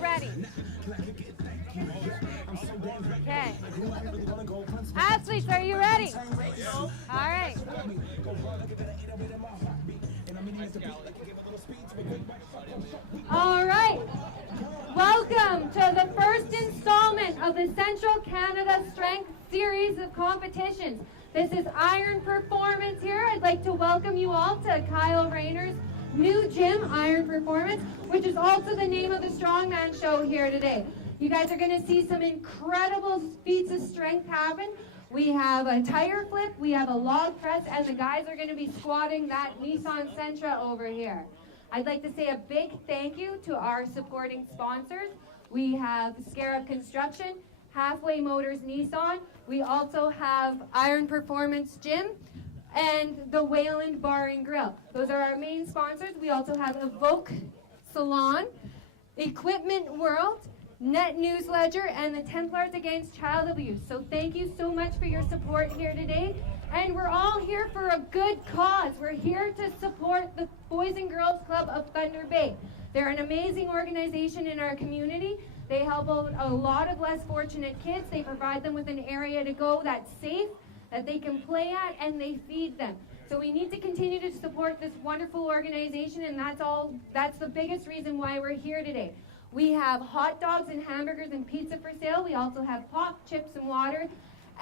ready? Okay. Athletes, are you ready? All right. All right. Welcome to the first installment of the Central Canada Strength Series of competitions. This is Iron Performance here. I'd like to welcome you all to Kyle Rayner's new gym, Iron Performance, which is also the name of the Strongman show here today. You guys are going to see some incredible feats of strength happen. We have a tire flip, we have a log press, and the guys are going to be squatting that Nissan Sentra over here. I'd like to say a big thank you to our supporting sponsors. We have Scarab Construction, Halfway Motors Nissan. We also have Iron Performance Gym and the Wayland Bar and Grill. Those are our main sponsors. We also have Evoke Salon, Equipment World, Net News Ledger, and the Templars Against Child Abuse. So thank you so much for your support here today. And we're all here for a good cause. We're here to support the Boys and Girls Club of Thunder Bay. They're an amazing organization in our community. They help out a lot of less fortunate kids. They provide them with an area to go that's safe, that they can play at, and they feed them. So we need to continue to support this wonderful organization, and that's the biggest reason why we're here today. We have hot dogs and hamburgers and pizza for sale. We also have pop, chips, and water.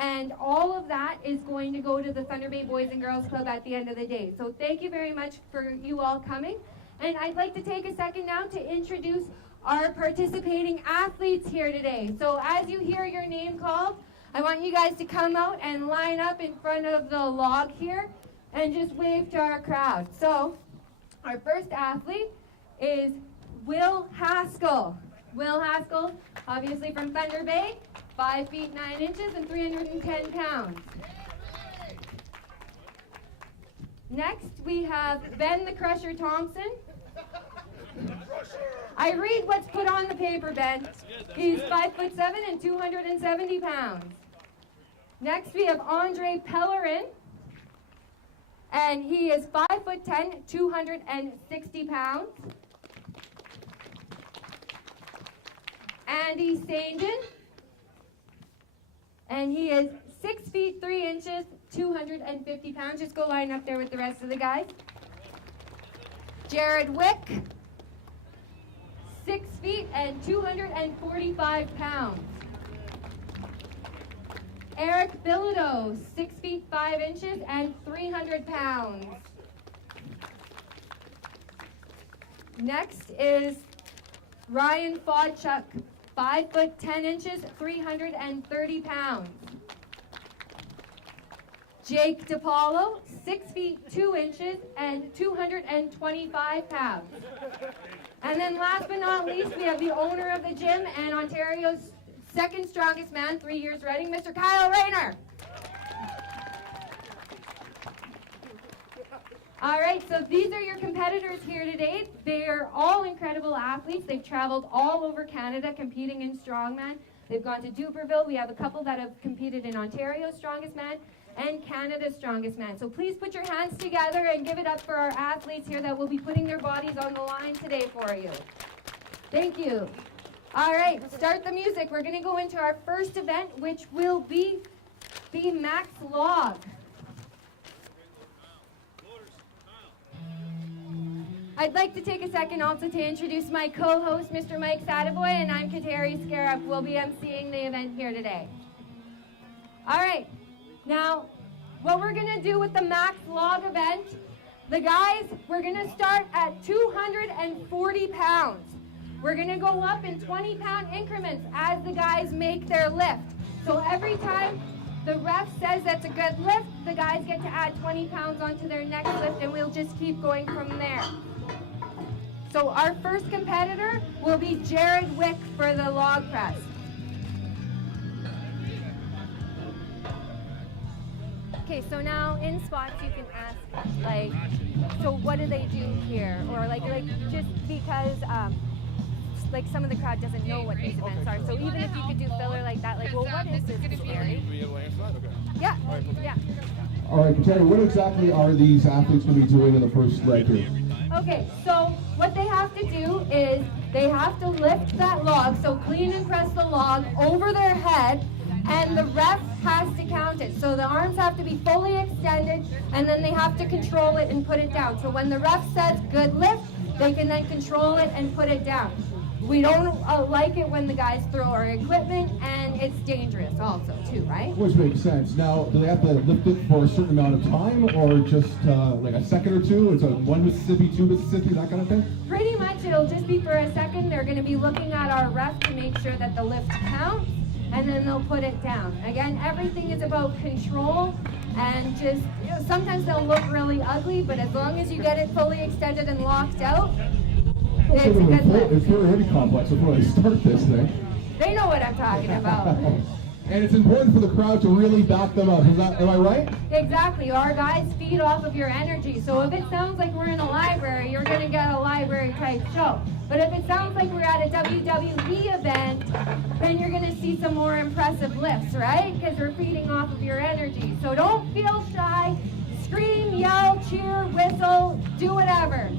And all of that is going to go to the Thunder Bay Boys and Girls Club at the end of the day. So thank you very much for you all coming. And I'd like to take a second now to introduce our participating athletes here today. So as you hear your name called, I want you guys to come out and line up in front of the log here and just wave to our crowd. So our first athlete is Will Haskell. Will Haskell, obviously from Thunder Bay, 5 feet 9 inches and 310 pounds. Next, we have Ben the Crusher Thompson. I read what's put on the paper, Ben. He's 5'7" and 270 pounds. Next, we have Andre Pellerin, and he is 5'10", 260 pounds. Andy Saindon, and he is 6 feet 3 inches, 250 pounds. Just go line up there with the rest of the guys. Jared Wick, 6 feet and 245 pounds. Eric Bilodeau, 6 feet 5 inches and 300 pounds. Next is Ryan Fodchuk, 5 foot 10 inches, 330 pounds. Jake DePaulo, 6 feet 2 inches and 225 pounds. And then last but not least, we have the owner of the gym and Ontario's second strongest man, 3 years running, Mr. Kyle Rayner. All right, so these are your competitors here today. They are all incredible athletes. They've traveled all over Canada competing in strongman. They've gone to Duberville. We have a couple that have competed in Ontario's Strongest Man and Canada's Strongest Man. So please put your hands together and give it up for our athletes here that will be putting their bodies on the line today for you. Thank you. All right, start the music. We're going to go into our first event, which will be the Max Log. I'd like to take a second also to introduce my co-host, Mr. Mike Sadaboy, and I'm Kateri Scarab. We'll be emceeing the event here today. All right, now what we're going to do with the Max Log event, the guys, we're going to start at 240 pounds. We're going to go up in 20-pound increments as the guys make their lift. So every time the ref says that's a good lift, the guys get to add 20 pounds onto their next lift, and we'll just keep going from there. So our first competitor will be Jared Wick for the log press. Okay, so now in spots you can ask, like, so what do they do here? Or like just because like some of the crowd doesn't know what these events are. So even if you could do filler like that, like, well, what is this, Gary? Yeah, yeah. All right, Kateri, what exactly are these athletes going to be doing in the first leg here? Okay, so what they have to do is they have to lift that log, so clean and press the log over their head, and the ref has to count it. So the arms have to be fully extended, and then they have to control it and put it down. So when the ref says good lift, they can then control it and put it down. We don't like it when the guys throw our equipment, and it's dangerous also too, right? Which makes sense. Now, do they have to lift it for a certain amount of time, or just like a second or two? It's a 1 Mississippi, 2 Mississippi, that kind of thing? Pretty much it'll just be for a second. They're going to be looking at our ref to make sure that the lift counts, and then they'll put it down. Again, everything is about control, and just, you know, sometimes they'll look really ugly, but as long as you get it fully extended and locked out, it's a good lift. It's very complex before they start this thing. They know what I'm talking about. And it's important for the crowd to really back them up. Am I right? Exactly. Our guys feed off of your energy. So if it sounds like we're in a library, you're going to get a library type show. But if it sounds like we're at a WWE event, then you're going to see some more impressive lifts, right? Because we're feeding off of your energy. So don't feel shy. Scream, yell, cheer, whistle, do whatever.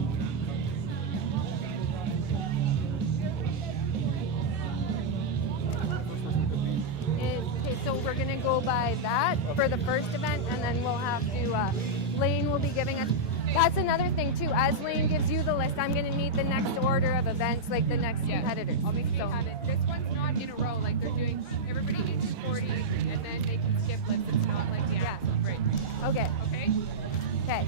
So we're going to go by that for the first event, and then we'll have to, Lane will be giving us, that's another thing too, as Lane gives you the list, I'm going to need the next order of events, like the next competitors. I'll make sure you have it. This one's not in a row, like they're doing, everybody eats 40, and then they can skip lifts. It's not like the axle break. Okay. Okay? Okay.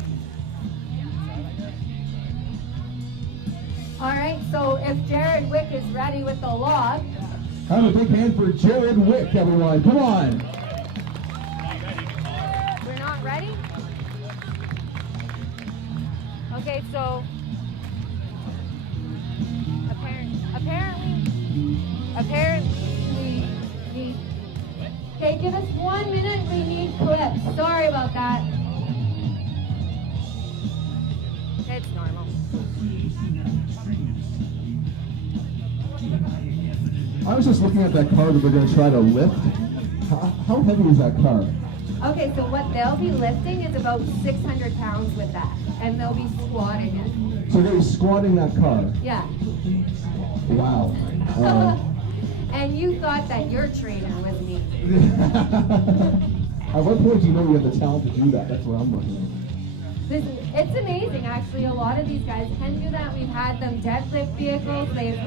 All right, so if Jared Wick is ready with the log. Have a big hand for Jared Wick, everyone. Come on. We're not ready? Okay, so apparently we need, okay, give us 1 minute, we need clips. Sorry about that. It's normal. I was just looking at that car that they're going to try to lift. How heavy is that car? Okay, so what they'll be lifting is about 600 pounds with that, and they'll be squatting it. So they're going to be squatting that car? Yeah. Wow. And you thought that your trainer was me. At what point do you know you have the talent to do that? That's what I'm looking at. It's amazing, actually. A lot of these guys can do that. We've had them deadlift vehicles. They've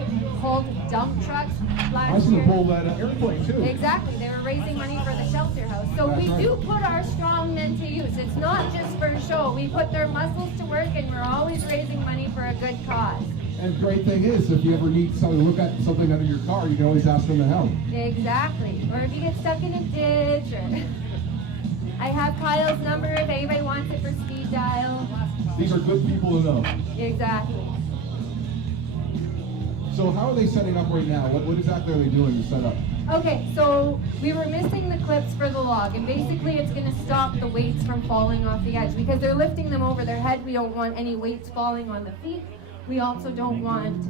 pulled dump trucks last year. I should have pulled that airplane too. Exactly. They were raising money for the shelter house. So we do put our strong men to use. It's not just for show. We put their muscles to work, and we're always raising money for a good cause. And the great thing is, if you ever need someone to look at something under your car, you can always ask them to help. Exactly. Or if you get stuck in a ditch, or I have Kyle's number if anybody wants it for speed dial. These are good people to know. Exactly. So how are they setting up right now? What exactly are they doing to set up? Okay, so we were missing the clips for the log, and basically it's going to stop the weights from falling off the edge because they're lifting them over their head. We don't want any weights falling on the feet. We also don't want,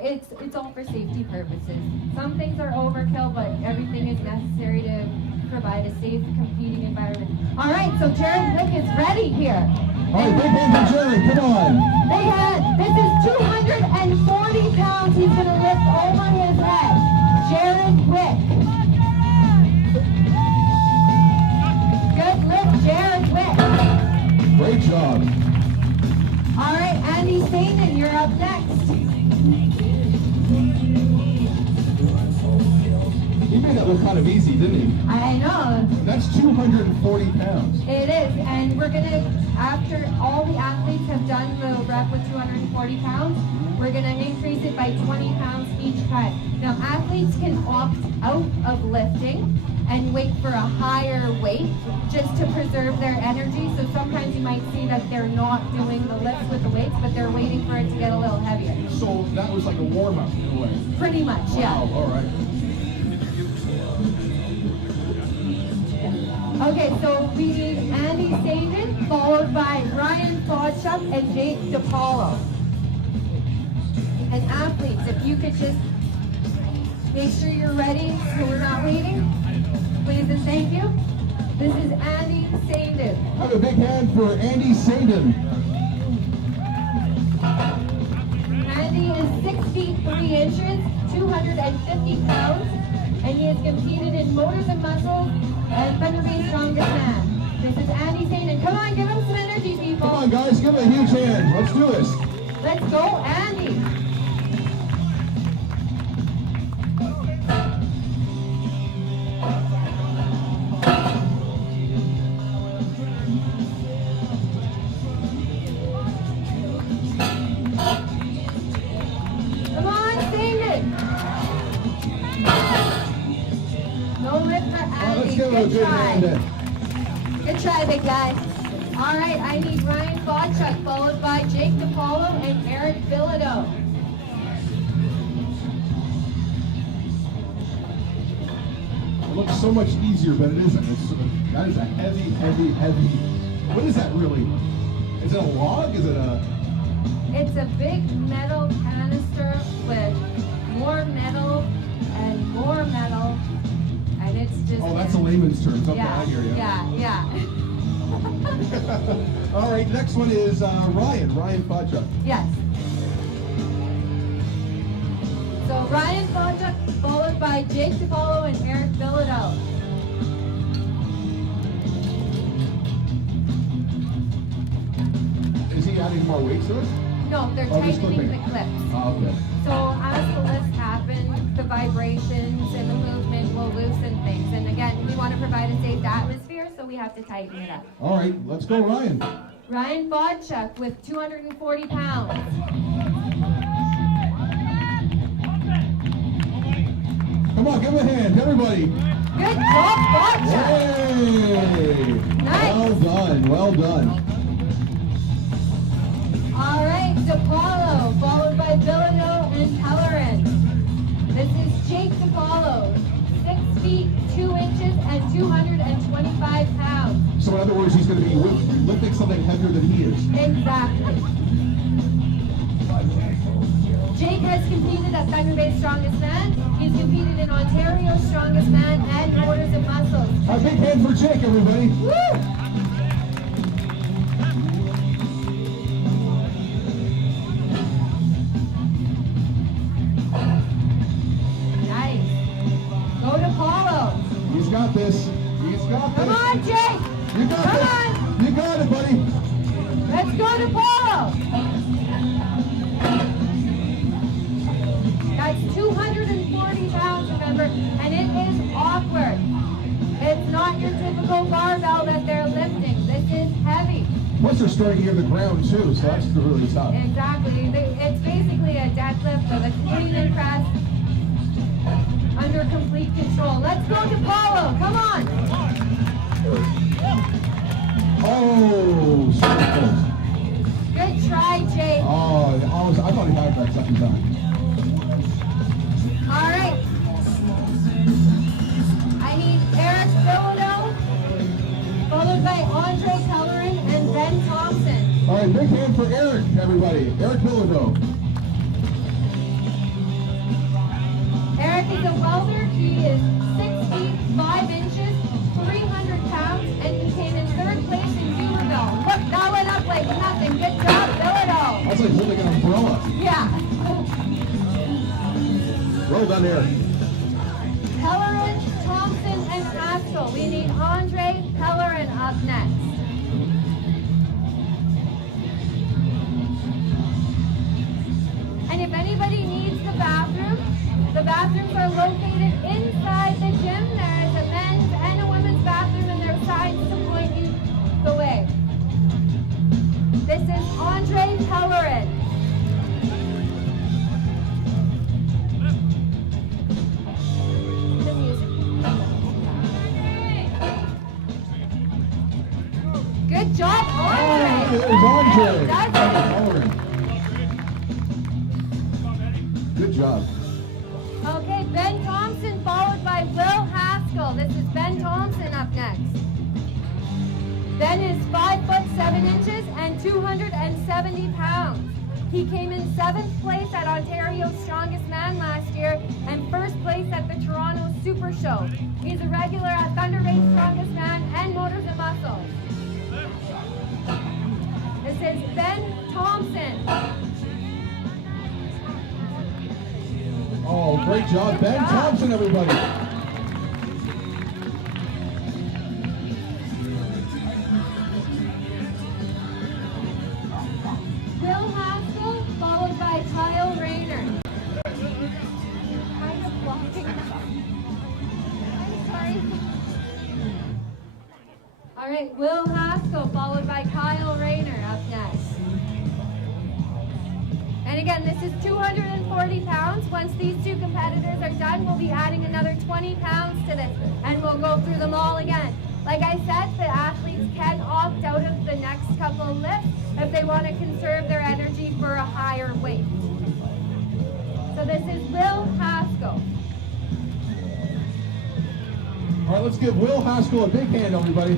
it's all for safety purposes. Some things are overkill, but everything is necessary to provide a safe competing environment. All right, so Jared Wick is ready here. All right, big hand for Jared, come on. This is 240 pounds he's going to lift over his head. Jared Wick. Good lift, Jared Wick. Great job. All right, Andy Stainen, you're up next. He made that look kind of easy, didn't he? I know. That's 240 pounds. It is, and we're going to, after all the athletes have done the rep with 240 pounds, we're going to increase it by 20 pounds each time. Now, athletes can opt out of lifting and wait for a higher weight just to preserve their energy. So sometimes you might see that they're not doing the lifts with the weights, but they're waiting for it to get a little heavier. So that was like a warm-up in a way. Pretty much, yeah. Wow, all right. Okay, so we need Andy Stainen, followed by Ryan Fodchuk and Jake DePaulo. And athletes, if you could just make sure you're ready so we're not waiting. Please and thank you. This is Andy Stainen. Have a big hand for Andy Stainen. competitions, 250 pounds, and he has competed in Motors and Muscles and Thunder Bay Strongest Man. This is Andy Sainin. Come on, give him some energy, people. Come on, guys, give him a huge hand. Let's do this. Let's go, Andy. Come on, Sainin. No lift for Andy. Let's give him a Good good try. hand then. Good try, big guy. All right, I need Ryan Fodchuk, followed by Jake DePaulo and Eric Bilodeau. It looks so much easier, but it isn't. That is a heavy, heavy, heavy. What is that really? Is it a log? Is it a? It's a big metal canister with more metal and more metal, and it's just. Oh, that's a layman's term. Okay, Yeah, I hear you. yeah. All right, next one is Ryan Fodchuk. Yes. So Ryan Fodchuk, followed by Jake DePaulo and Eric Bilodeau. Is he adding more weight to it? No, they're Oh, just tightening the clipping. clips. Oh, okay. So as the lifts happen, the vibrations and the movement will loosen things. And again, we want to provide a safe atmosphere, so we have to tighten it up. All right, let's go, Ryan. Ryan Fodchuk with 240 pounds. Come on, give him a hand, everybody. Good job, Fodchuk. Hey! Nice. Well done, well done. All right, DePaulo, followed by Bilodeau and Pellerin. This is Jake DePaulo, 6 feet 2 inches and 225 pounds. So in other words, he's going to be lifting something heavier than he is. Exactly. Jake has competed at Thunder Bay Strongest Man. He's competed in Ontario's Strongest Man and Motors and Muscles. A big hand for Jake, everybody. Woo! Nice. Go to Paulo. He's got this. He's got this. Come on, Jake. You got Come this. on. You got it, buddy. Let's go to Paulo. That's 240 pounds, remember, and it is awkward. It's not your typical barbell that they're lifting. This is heavy. Plus, they're starting near the ground too, so that's really tough. Exactly. It's basically a deadlift with a clean and press under complete control. Let's go to Paulo. Come on. Oh, so close. Good try, Jake. Oh, I thought he had that second time. All right. I need Eric Bilodeau, followed by Andre Pellerin and Ben Thompson. All right, big hand for Eric, everybody. Eric Bilodeau. Eric is a welder. He is 6 feet 5 inches, 300 pounds, and he came in 3rd place in Duberville. Look, that went up like nothing. Good job, Bilodeau. That's like holding an umbrella. Yeah. Well done, Eric. Pellerin, Thompson, and Haskell. We need Andre Pellerin up next. And if anybody needs the bathrooms are located inside the gym. There is a men's and a women's bathroom, and there are signs to point you the way. This is Andre Pellerin. The music. Good job, Andre. Oh, there's Andre. That's it. Pellerin. Good job. Okay, Ben Thompson followed by Will Haskell. This is Ben Thompson up next. Ben is 5 foot 7 inches and 270 pounds. He came in 7th place at Ontario's Strongest Man last year and 1st place at the Toronto Super Show. He's a regular at Thunder Bay Strongest Man and Motors and Muscles. This is Ben Thompson. Great job, Good Ben job. Thompson, everybody. Will Haskell, followed by Kyle Rayner. You're kind of blocking us. I'm sorry. All right, Will Haskell, followed by Kyle Rayner up next. And again, this is 240 pounds. Once these two competitors are done, we'll be adding another 20 pounds to this, and we'll go through them all again. Like I said, the athletes can opt out of the next couple of lifts if they want to conserve their energy for a higher weight. So this is Will Haskell. All right, let's give Will Haskell a big hand, everybody.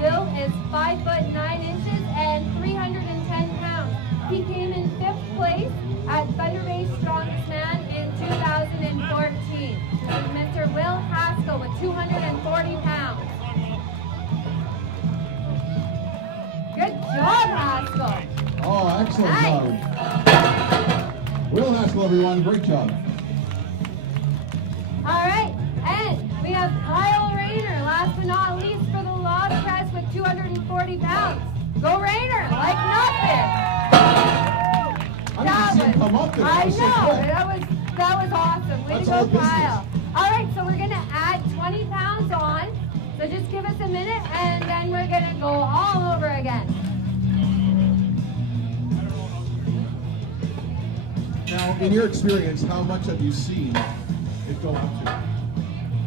Will is 5'9" and 310 pounds. He came in 5th place at Thunder Bay Strongest Man in 2014. This is Mr. Will Haskell with 240 pounds. Good job, Haskell. Oh, excellent Nice. job. Will Haskell, everyone, great job. All right, and we have Kyle Rayner, last but not least, for the log press with 240 pounds. Go Rayner, like nothing. I didn't see him come up there. I That was so know, quick. that was awesome. Way That's to all go, business. Kyle. All right, so we're gonna add 20 pounds on. So just give us a minute, and then we're gonna go all over again. Now, in your experience, how much have you seen it go up to?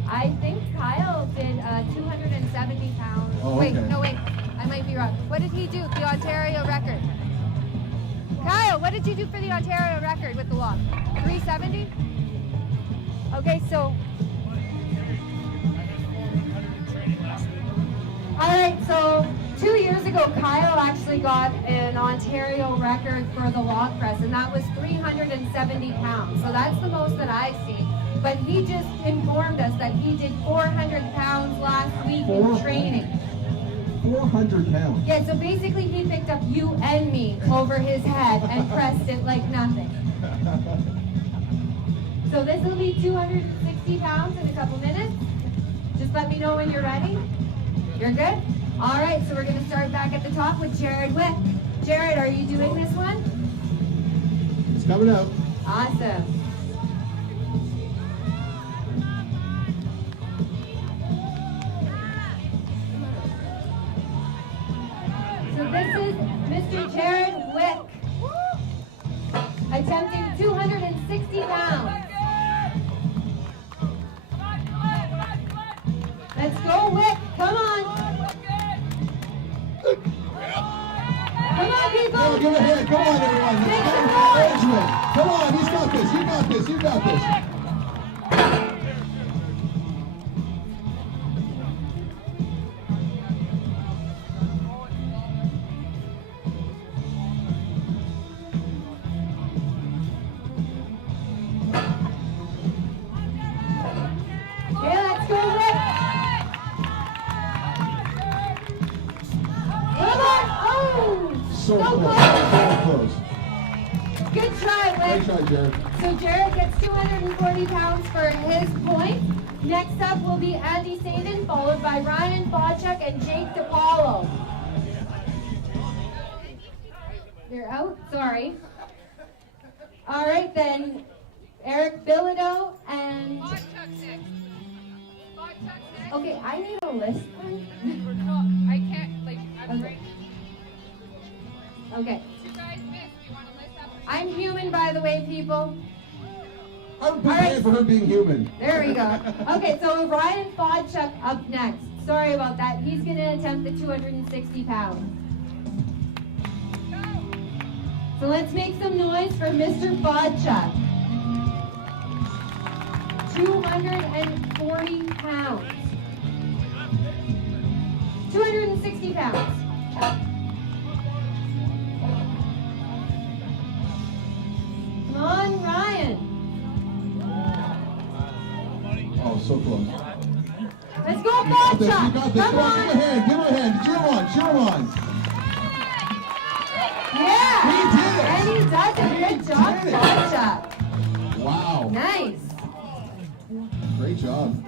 I think Kyle did 270 pounds. Oh, Wait, okay. no, wait. I might be wrong. What did he do? The Ontario record. Kyle, what did you do for the Ontario record with the log? 370? Okay, so All right, so 2 years ago, Kyle actually got an Ontario record for the log press, and that was 370 pounds. So that's the most that I've seen. But he just informed us that he did 400 pounds last week in training. 400 pounds. Yeah, so basically he picked up you and me over his head and pressed it like nothing. So this will be 260 pounds in a couple minutes. Just let me know when you're ready. You're good? All right, so we're going to start back at the top with Jared Wick. Jared, are you doing this one? It's coming up. Awesome. So this is Mr. Jared Wick, attempting 260 pounds. Let's go, Wick. Come on. Come on, people. Oh, give it a hand. Come on, everyone. Make some noise. Benjamin. Come on, he's got this. You got this. You got this. Okay, let's go, Wick. Come on. Oh, So so close. close. So close. Good try, Great Wick. try, Jared. So Jared gets 240 pounds for his point. Next up will be Andy Saban, followed by Ryan Fawchuk and Jake DePaulo. You're out? Sorry. All right, then Eric Bilodeau and... Bob Chuck next. Bob Chuck next. Okay, I need a list. No, I can't, like, I'm Okay. right. Okay. You guys missed. You want to list up? I'm human, by the way, people. I would put All your right. hand for her being human. There we go. Okay, so Ryan Fawchuk up next. Sorry about that. He's going to attempt the 260 pounds. So let's make some noise for Mr. Fawchuk. 240 pounds. 260 pounds. Come on, Ryan. Oh, so close. Let's go, You got this. You Fawchuk. got this. Come Come on, give him a on. hand. Give him a hand. Cheer him on. Cheer him on. Yeah. He did it. And he that's a good job, Did it. Fodchuk. Wow. Nice. Great job.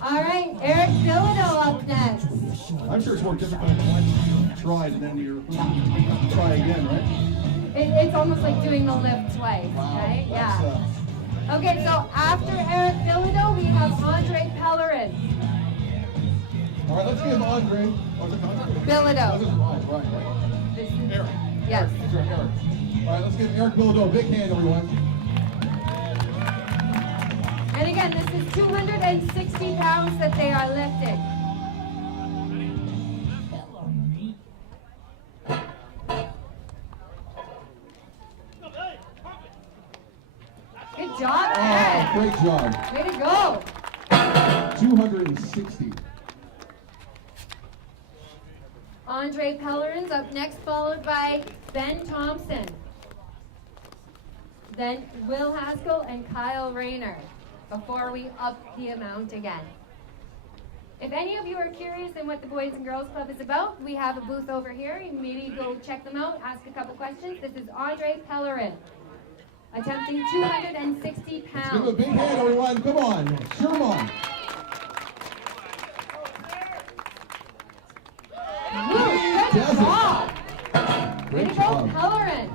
All right, Eric Bilodeau up next. I'm sure it's more difficult once you tried and then you try again, right? It's almost like doing the lift twice, right? That's, Yeah. Okay, so after Eric Bilodeau, we have Andre Pellerin. all right, let's give Andre. Oh, is it Andre? Bilodeau. Right. This is- Eric. Yes. That's right, Eric. All right, let's give Eric Bilodeau a big hand, everyone. And again, this is 260 pounds that they are lifting. Good job, Oh, Ed. great job. Way to go. 260. Andre Pellerin's up next, followed by Ben Thompson. Then Will Haskell and Kyle Rayner before we up the amount again. If any of you are curious in what the Boys and Girls Club is about, we have a booth over here. You can maybe go check them out, ask a couple questions. This is Andre Pellerin, attempting 260 Give him a pounds. big hand, everyone. Come on. Sherman. Woo, good does it. job. Way Great to go, job. Pellerin.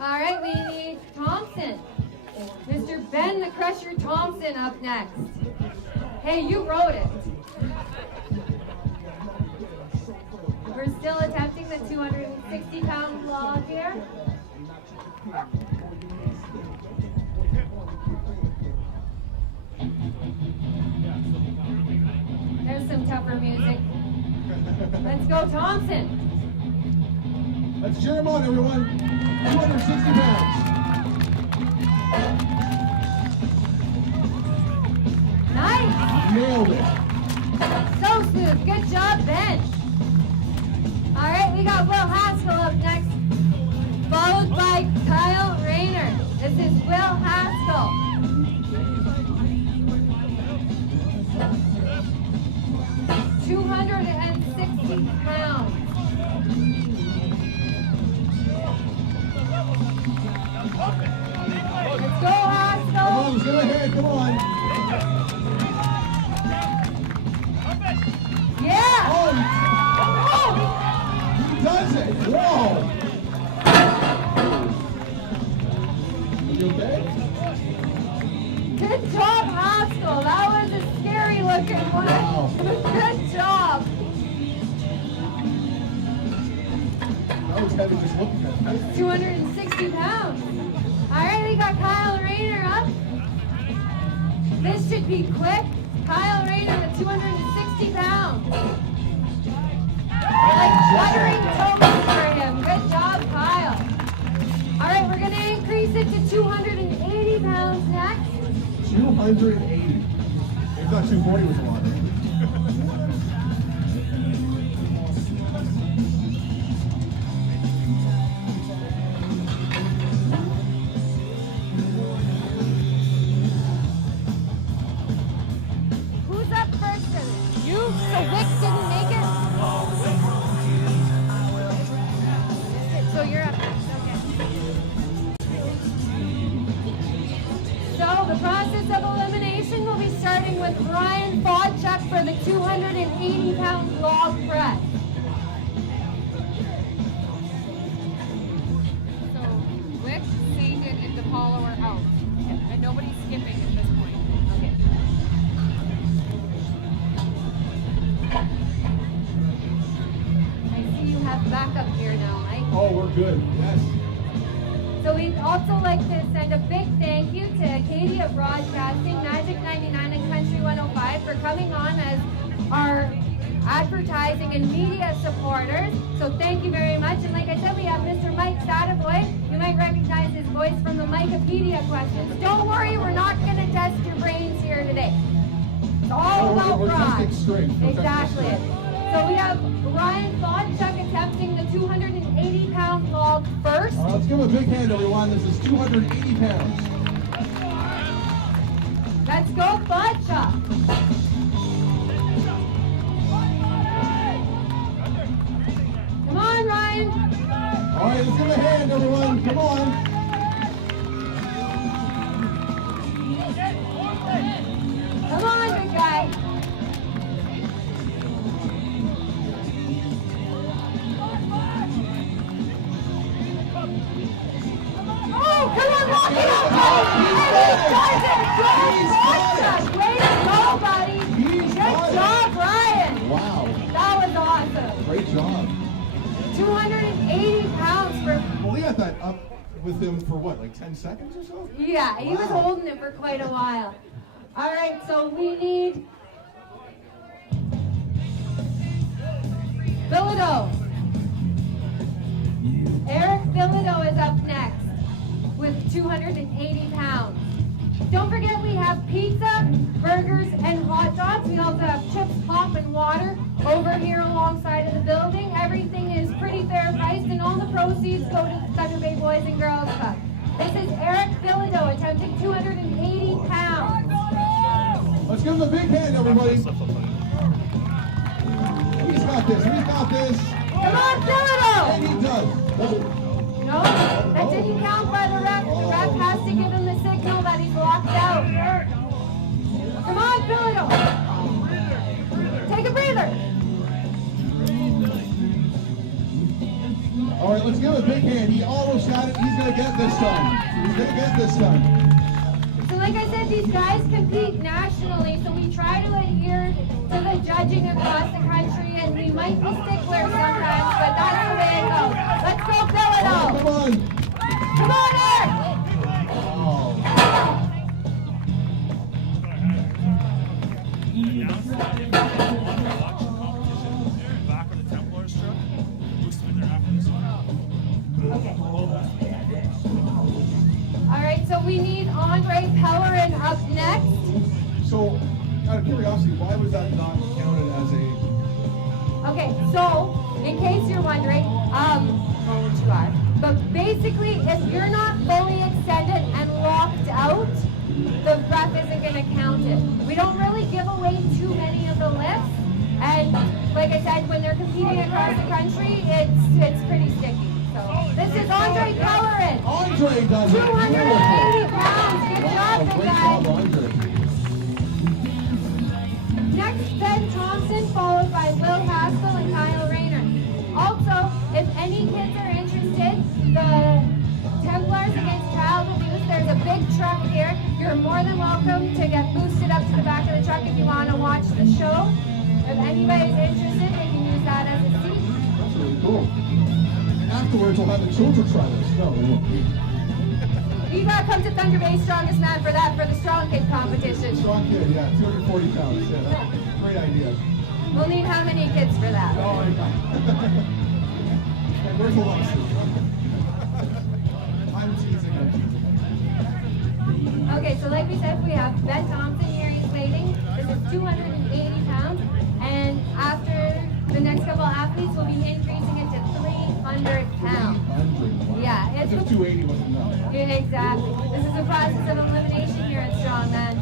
All right, we need Thompson. Mr. Ben the Crusher Thompson up next. Hey, you wrote it. We're still attempting the 260-pound log here. There's some tougher music. Let's go, Thompson. Let's cheer him on, everyone. 260 pounds. Nice. Nailed it. So smooth. Good job, Ben. All right, we got Will Haskell up next, followed by Kyle Rayner. This is Will Haskell. £260 pounds. Let's go, Come Haskell. on, let's go ahead. Come on. Yeah. Oh, he does it. Whoa. You okay? Good job, Haskell. That was a scary looking one. Wow. Good job. I was heavy just looking at it. 260 pounds. All right, we got Kyle Rayner up. This should be quick. Kyle Rayner with 260 pounds. Like fluttering toes for him. Good job, Kyle. All right, we're going to increase it to 280 pounds next. 280. If not 240 was a lot. Who's up first? You? So Wick didn't make it? So you're up next, okay. So the process of elimination will be starting with Ryan Fodchuk for the 280-pound log press. So Wick, Sagan, and DePaulo are out. And nobody's skipping at this point. Okay. I see you have backup here now, Mike. Oh, we're good. Yes. So we'd also like to send a big thank you to Acadia Broadcasting, Magic 99 and Country 105 for coming on as our advertising and media supporters. So thank you very much. And like I said, we have Mr. Mike Sadaboy. You might recognize his voice from the Mikepedia questions. Don't worry, we're not going to test your brains here today. It's all about We're Rod. testing strength. We're Exactly. testing So we have Ryan Fodchuk attempting the 280-pound log first. All right, let's give him a big hand, everyone. This is 280 pounds. Let's go, Fodchuk. Come on, Ryan. All right, let's hand, everyone. Come on. Come on, big guy. Oh, come on, lock it up. Way to go, buddy. He's got Good it. job, Ryan. Wow. That was awesome. Great job. 280 pounds for, Well, we got that up with him for what, like 10 seconds or so? yeah, he was Wow. holding it for quite a while. All right, so we need Bilodeau. Eric Bilodeau is up next with 280 pounds. Don't forget we have pizza, burgers, and hot dogs. We also have chips, pop, and water over here alongside of the building. Everything is pretty fair priced, and all the proceeds go to the Thunder Bay Boys and Girls Club. This is Eric Bilodeau attempting 280 pounds. Let's give him a big hand, everybody. He's got this. He's got this. Come on, Bilodeau! And he does. No, that didn't count by the ref. The ref has to give him the signal that he's locked out. Come on, Bilodeau! Take a breather. All right, let's give him a big hand. He almost got it. He's going to get this time. He's going to get this time. So like I said, these guys compete nationally, so we try to adhere to the judging across the country, and we might be sticklers sometimes, but that's the way it goes. Let's go, Bilodeau! Come on. Come on, Eric! Oh. Back when the Templars struck, we'll spin there after this one. Okay. All right, so we need Andre Pellerin up next. So, out of curiosity, why was that not counted as a... Okay, so in case you're wondering, well, which you are, but basically, if you're not fully extended and locked out, the ref isn't going to count it. We don't really give away too many of the lifts, and like I said, when they're competing across the country, it's pretty sticky. So this is Andre Pellerin, Andre does it. 280 pounds. Good job, big Great guy. job, Andre. Next, Ben Thompson, followed by Will Haskell and Kyle Rayner. Also, if any kids are interested, the Templars Against Child Abuse, there's a big truck here. You're more than welcome to get boosted up to the back of the truck if you want to watch the show. If anybody's interested, they can use that as a seat. That's really cool. And afterwards, we'll have the children try this. No, we won't. You gotta come to Thunder Bay Strongest Man for that, for the Strong Kid competition. Strong kid, yeah, 240 pounds. Yeah, great idea. We'll need how many kids for that? Oh, and where's the lawsuit? I'm teasing. Okay, so like we said, we have Ben Thompson here, he's waiting. This is 280 pounds, and after the next couple athletes, we'll be increasing it to 300 pounds. 300. Wow. Yeah, it's As if 280 wasn't enough. Yeah, exactly. This is a process of elimination here at Strongman.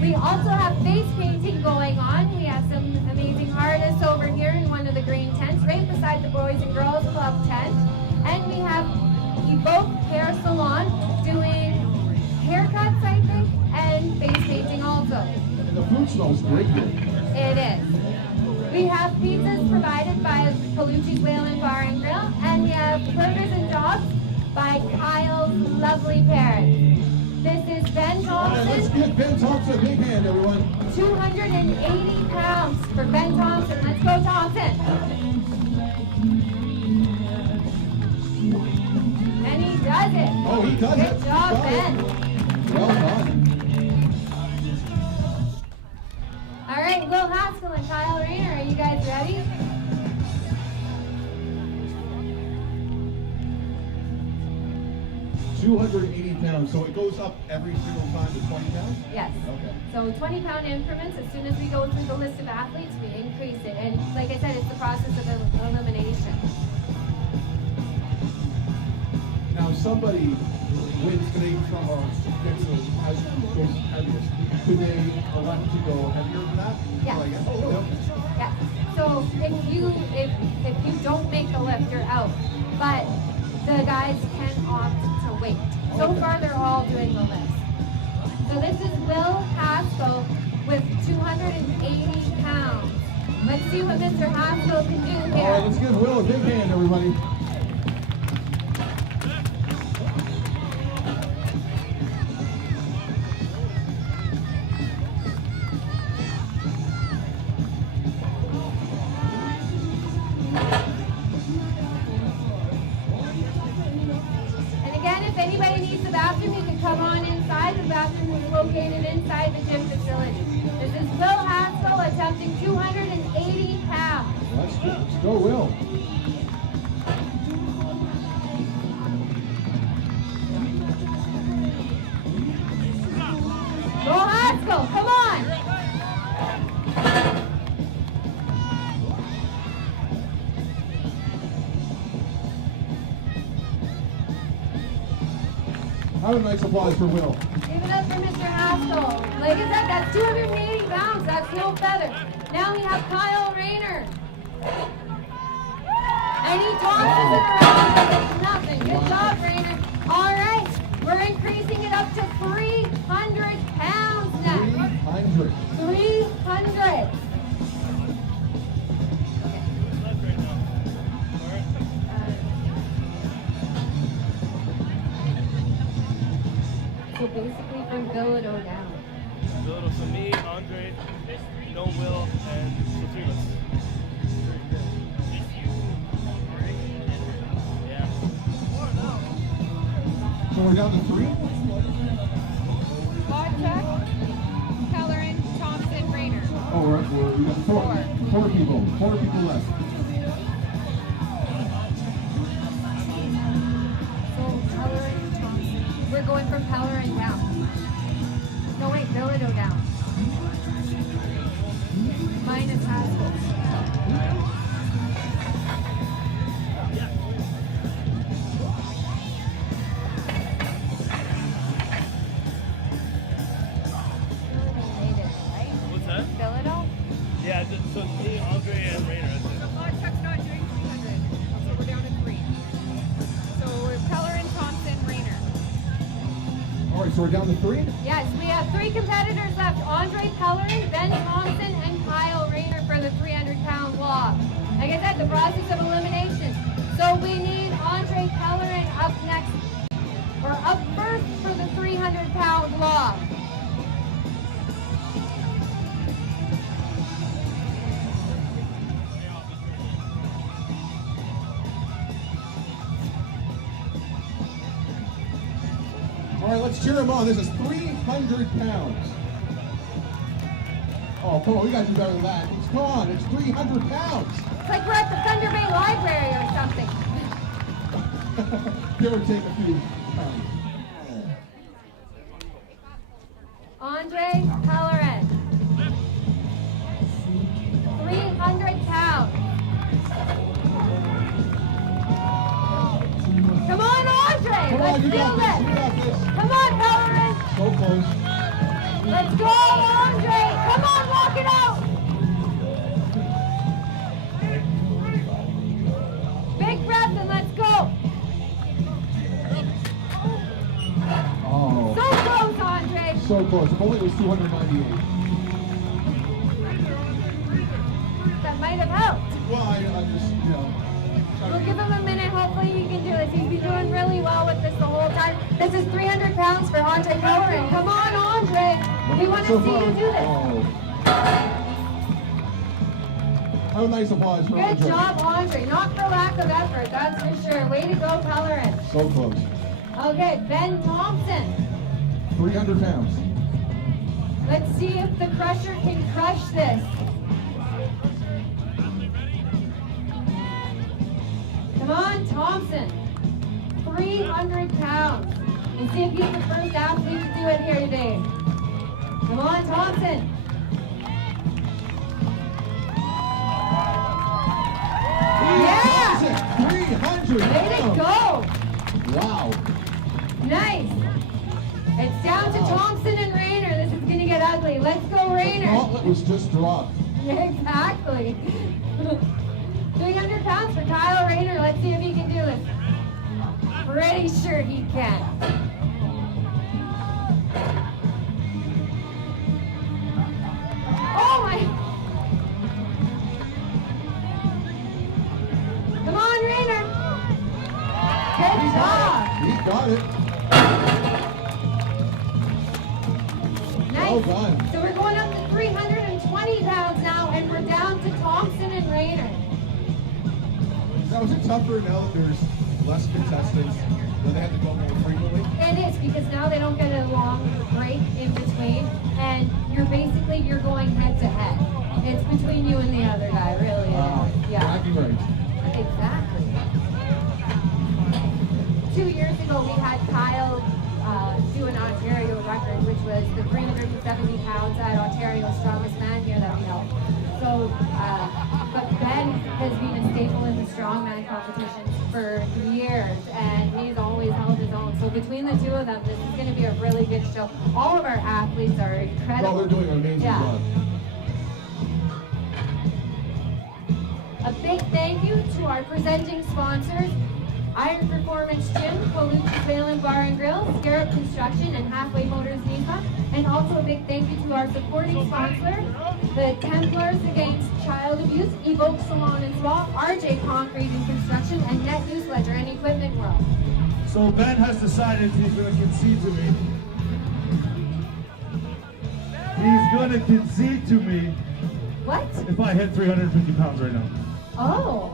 We also have face painting going on. We have some amazing artists over here in one of the green tents, right beside the Boys and Girls Club tent. And we have Evoke Hair Salon doing haircuts, I think, and face painting also. And the food smells great here. It is. We have pizzas provided by Palucci's Whalen Bar and Grill, and we have burgers and dogs by Kyle's Lovely Parrot. This is Ben All right, let's Thompson, give Ben Thompson a big hand, everyone. 280 pounds for Ben Thompson. Let's go, Thompson. And he does it. Oh, he does it. Good job, Got it. Ben. Well done. All right, Will Haskell and Kyle Rayner, are you guys ready? £280, so it goes up every single time to 20 pounds? Yes. Okay. So 20-pound increments, as soon as we go through the list of athletes, we increase it. And like I said, it's the process of elimination. Now, somebody wins today from our goes heaviest. could they elect to go heavier than that? Yeah. Like, oh, really? Okay. Yeah. So if you don't make the lift, you're out. But the guys can opt to wait. So far, they're all doing the lift. So this is Will Haskell with 280 pounds. Let's see what Mr. Haskell can do All right, here. let's give Will a big hand, everybody. And again, if anybody needs the bathroom, you can come on inside. The bathroom is located inside the gym facility. This is Will Haskell attempting 280 pounds. Let's go, Will. Go Haskell, come on! Have a nice applause for Will. Give it up for Mr. Haskell. Like I said, that's 280 pounds. That's no feather. Now we have Kyle Rayner. And he tosses it around like it's nothing. Good job, Rayner. All right, we're increasing it up to 300 pounds now. 300. 300. Left right now. Alright. So basically from Bilodeau down. Little for me, Andre, no Will, and the three of us. Yeah. So we're down to 3? Vodchuk, Kellerin, Thompson, Rayner. Oh, we got 4 people. 4 people left. So Pellerin, Thompson. We're going from Pellerin down. No wait, Bilodeau down. Minus Haskell. Made it, right? What's that? Bilodeau? Yeah, just, so it's me, Andre, and Rayner. That's it. Vodchuk's not doing 300, so we're down to 3. So we're Kellerin, Thompson, Rayner. All right, so we're down to 3? Yes, we have 3 competitors left. Andre Pellerin, Ben Thompson, and Kyle Rayner for the 300-pound log. Like I said, the process of elimination. So we need Andre Pellerin up next, or up first for the 300-pound log. All right, let's cheer him on. This is 300 pounds. Oh, come on, we gotta do better than that. Come on, it's 300 pounds. It's like we're at the Thunder Bay Library or something. Give or take a few pounds. Andre Pellerin. 300 pounds. Come on, Andre! Come Let's on, you feel got this. You it! got this. Come on, Pellerin! So close. Let's go, Andre! Come on, walk it out! Big breath and let's go! Oh, So close, Andre! so close. If only it was 298. That might have helped. Well, I just, you know. We'll give him a minute. Hopefully he can do this. He's been doing really well with this the whole time. This is 300 pounds for Andre Pellerin. Come on, Andre. We want to So see far- you do this. Oh. Have a nice applause for Good Andre. job, Andre. Not for lack of effort, that's for sure. Way to go, Pellerin. So close. Okay, Ben Thompson. 300 pounds. Let's see if the crusher can crush this. Come on, Thompson. 300 pounds. And see if he's the first athlete to do it here today. Come on, Thompson. Yeah! 300 Way to pounds. go. Wow. Nice. It's down to Thompson and Rayner. This is going to get Exactly. Let's go, Rainer. Gauntlet was just dropped. Exactly. 300 pounds for Kyle Rayner. Let's see if he can do it. Pretty sure he can. Oh my. Come on, Rayner. Good job. He got it. Nice. Well done. So we're going up to 320 pounds now, and we're down to Thompson and Rayner. Now, is it tougher now that there's less contestants? Do they have to go more frequently? It is, because now they don't get a long break in between, and you're going head to head. It's between you and the other guy, really. Yeah. Bragging rights. Exactly. 2 years ago, we had Kyle do an Ontario record, which was the 370 pounds at Ontario's strongest man here that we held. So, but Ben has been a staple in the strongman competitions for years, and he's always held his own. So between the two of them, this is going to be a really good show. All of our athletes are incredible. Well, they're doing an amazing Yeah. job. A big thank you to our presenting sponsors, Iron Performance Gym, Colucci Valen Bar and Grill, Scarab Construction, and Halfway Motors Nissan. And also a big thank you to our supporting sponsor, the Templars Against Child Abuse, Evoke Salon and Spa, RJ Concrete and Construction, and Net Newsledger and Equipment World. So Ben has decided he's going to concede to me. He's going to concede to me What? if I hit 350 pounds right now. Oh.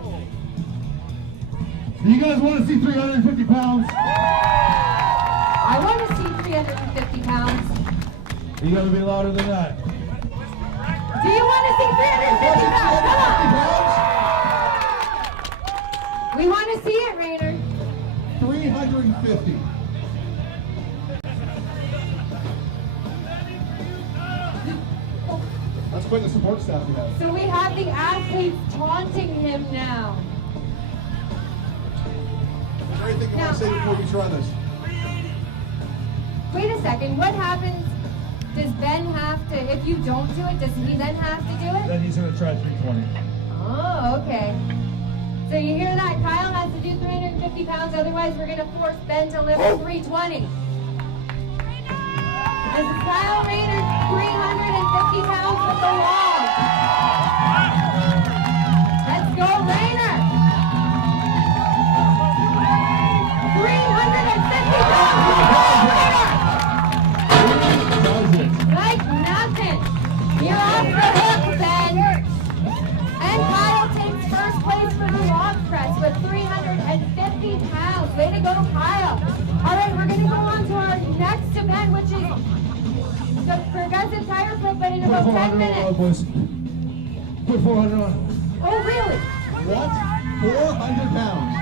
Do you guys want to see 350 pounds? I want to see 350 pounds. You got to be louder than that. Do you want to see 350 pounds? Come on. We want to see it, Rayner. 350. That's quite the support staff we have. So we have the athletes taunting him now. Is there anything you want to say before we try this? Wait a second, what happens? Does Ben have to, if you don't do it, does he then have to do it? Then he's going to try 320. Oh, okay. So you hear that? Kyle has to do 350 pounds, otherwise we're going to force Ben to lift 320. This is Kyle Rayner, 350 pounds with the wall. Let's go, Rayner. 350 pounds. Like nothing. You're off the hook, Ben. And Kyle takes first place for the log press with 350 pounds. Way to go, Kyle. All right, we're going to go on to our next event, which is the Progressive Tire Flip, but in about 10 minutes. boys. Put 400 on. Oh, really? What? 400 pounds.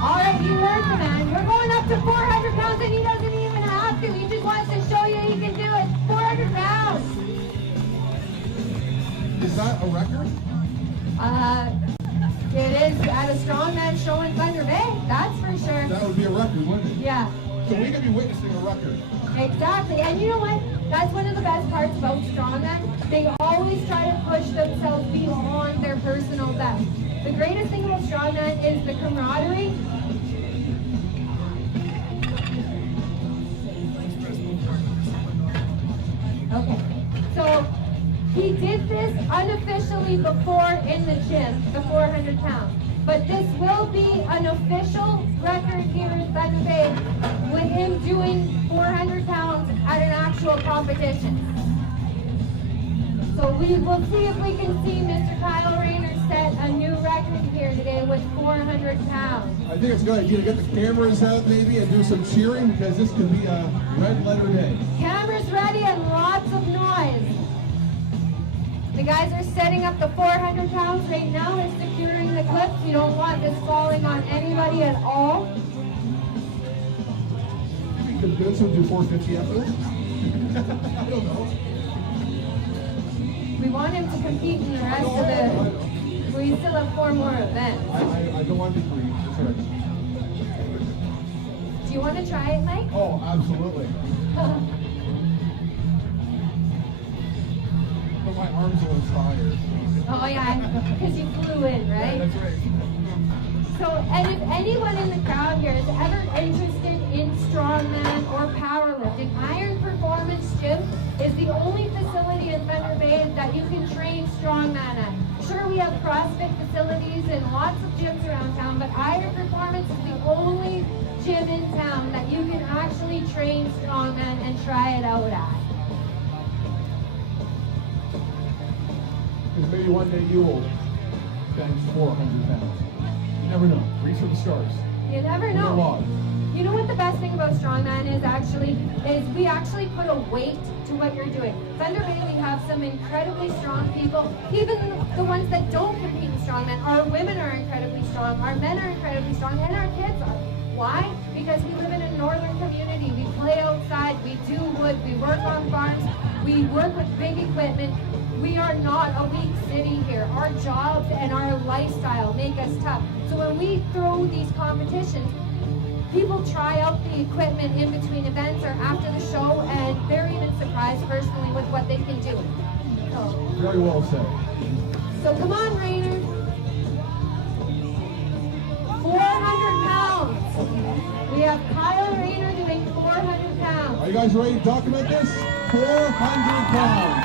All right, you heard the man. We're going up to 400 pounds, and he doesn't even have to. He just wants to show you he can do it. 400 pounds. Is that a record? It is at a strongman show in Thunder Bay. That's for sure. That would be a record, wouldn't it? Yeah. So we could be witnessing a record. Exactly. And you know what? That's one of the best parts about strongmen. They always try to push themselves beyond their personal best. The greatest thing about strongman is the camaraderie. Okay. So he did this unofficially before in the gym, the 400 pounds. But this will be an official record here in Thunder Bay with him doing 400 pounds at an actual competition. So we will see if we can see Mr. Kyle Rayner set a new record here today with 400 pounds. I think it's a good idea to get the cameras out maybe and do some cheering because this could be a red letter day. Cameras ready and lots of noise. The guys are setting up the 400 pounds right now. They're securing the clips. You don't want this falling on anybody at all. We could do some do 450 after this. I don't know. We want him to compete in the rest of the... We still have 4 more events. I don't want to be greedy. That's all right. Do you want to try it, Mike? Oh, absolutely. my arms a little tired. Oh yeah, because you flew in, right? That's right. So, and if anyone in the crowd here is ever interested in strongman or powerlifting, Iron Performance Gym is the only facility in Thunder Bay that you can train strongman at. Sure, we have CrossFit facilities and lots of gyms around town, but Iron Performance is the only gym in town that you can actually train strongman and try it out at. Because maybe one day you will bench 400 pounds. You never know. Reach for the stars. You never Never know. lie. You know what the best thing about strongman is we actually put a weight to what you're doing. Thunder Bay, we have some incredibly strong people. Even the ones that don't compete in strongman, our women are incredibly strong, our men are incredibly strong, and our kids are. Why? Because we live in a northern community. We play outside, we do wood, we work on farms, we work with big equipment. We are not a weak city here. Our jobs and our lifestyle make us tough. So when we throw these competitions, people try out the equipment in between events or after the show, and they're even surprised personally with what they can do. Very well said. So come on, Rainer. 400 pounds. We have Kyle Rainer doing 400 pounds. Are you guys ready to document this? 400 pounds.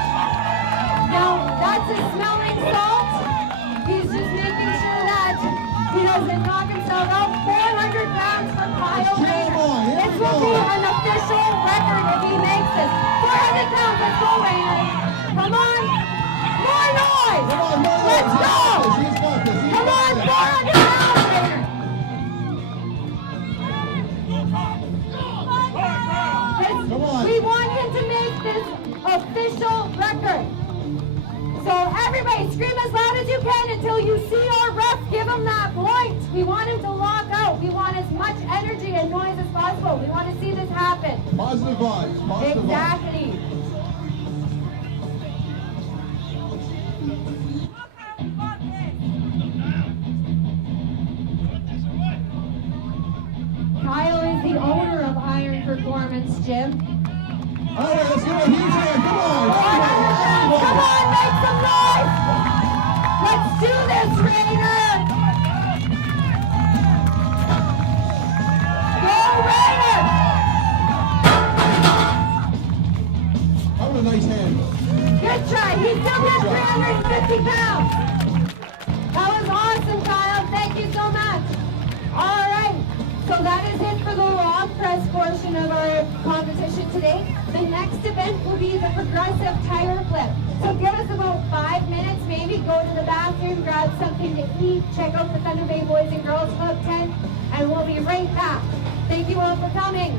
Now, that's a smelling salt. He's just making sure that he doesn't knock himself out. 400 pounds for Kyle Rainer. This will be an official record if he makes this. 400 pounds, let's go, Rainer. Come on. More noise. Come on, more Let's noise. go. He's got this. He's Come got on, this. 400 pounds, Rainer. Come on. We want him to make this official record. So everybody scream as loud as you can until you see our ref give him that point. We want him to lock out. We want as much energy and noise as possible. We want to see this happen. Positive vibes. Positive vibes. Exactly. Kyle is the owner of Iron Performance Gym. All right, let's give a huge hand. Come on. Come on, make some noise! Let's do this, Rainer! Go, Rainer! That was a nice hand. Good try. He still got 350 pounds. That was awesome, Kyle. Thank you so much. All right. So that is it for the log press portion of our competition today. The next event will be the progressive tire flip. So give us about 5 minutes, maybe go to the bathroom, grab something to eat, check out the Thunder Bay Boys and Girls Club tent, and we'll be right back. Thank you all for coming.